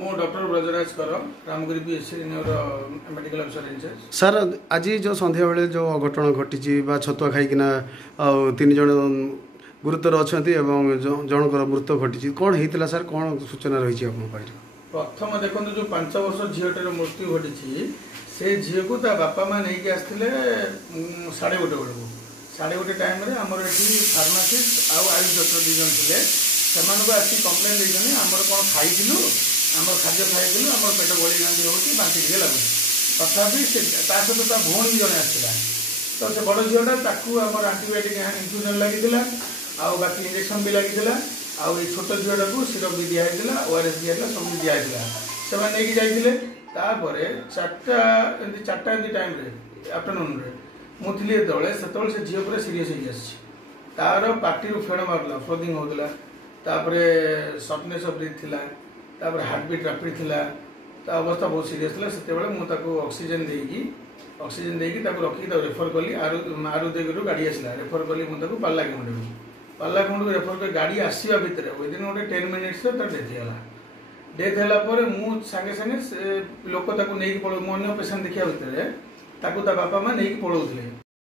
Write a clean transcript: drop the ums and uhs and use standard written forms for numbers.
मु doctor Brajaraj Kar Ramagiri BSc neuro medical officer incharge. Sir आज जो संध्या बेले जो अघटन घटी छतुआ खाईकिना तीन जन गुरुतर अच्छा जनकर मृत्यु घटी कौन होता सर कौन सूचना रही प्रथम देखो जो 5 वर्ष झीटर मृत्यु घटी से झील को बापा माँ नहीं आसते 1:30 बेलू टाइम आमर ये फार्मासीस्ट आउ आयुष डॉक्टर 2 जन थे से कम्प्लेन देते आमर कौन खाइलु आम खाद्य खाइलु आम पेट गली गांधी हो बांति टे लगुच तथापि सहित ता भौणी जन आसला तो से बड़ झीलटा आम आंटीबायोटिक इनफ्यूजन लगी आउ बाकी इंजेक्शन भी लगी आउ ये छोट झीलटा को सिरप भी दिखाई ओआरएस दिखाई सब दिखाई से नहीं जाते 4टा टाइम आफ्टरनून मुझे जो से झील पूरा सीरीयस हो तार पार्टी फेण मारूला फ्लोदिंग होता तापरे सफ्टनेस ऑफ ब्रीथ थिला तापरे हार्ट बीट रैपिड थिला ता अवस्था बहुत सीरीयस थिला सेते बेले मु ताको ऑक्सीजन देकी ताको रखी ताको रेफर कली आरुदेगरु गाड़ी आसला रेफर कली मु ताको पाल्लाखंड रेफर कर गाड़ी आसीबा भितर विदिन गोटे 10 मिनिट्स रे तार डेथ होला परे मु संगे संगे लोक ताको नेकी पळो मो अन्य पेशेंट देखिया भितर ताको ता बापा मां नेकी पळौथले